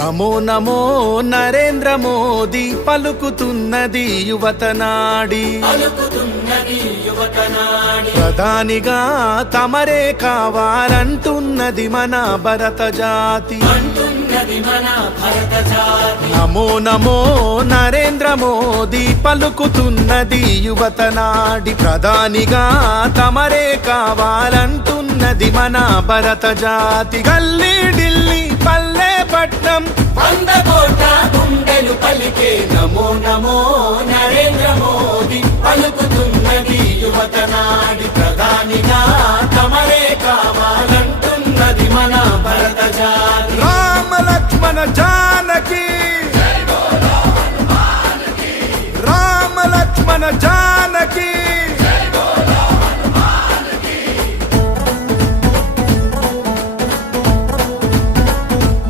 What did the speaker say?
నమో నమో నరేంద్ర మోదీ పలుకుతున్నది యువతనాడి ప్రధానిగా తమరే కావాలంటున్నది మన భరత జాతి నమో నమో నరేంద్ర మోదీ పలుకుతున్నది యువతనాడి ప్రధానిగా తమరే కావాలంటున్నది మన భరత జాతి గల్లీ ఢిల్లీ పల్లె పట్నం 100 కోట్ల గుండెలు పలికే నమో నమో నరేంద్ర మోదీ పలుకుతున్నది యువతనాడి ప్రధానిగా తమరే కావాలంటున్నది మన భరత జాతి రామ లక్ష్మణ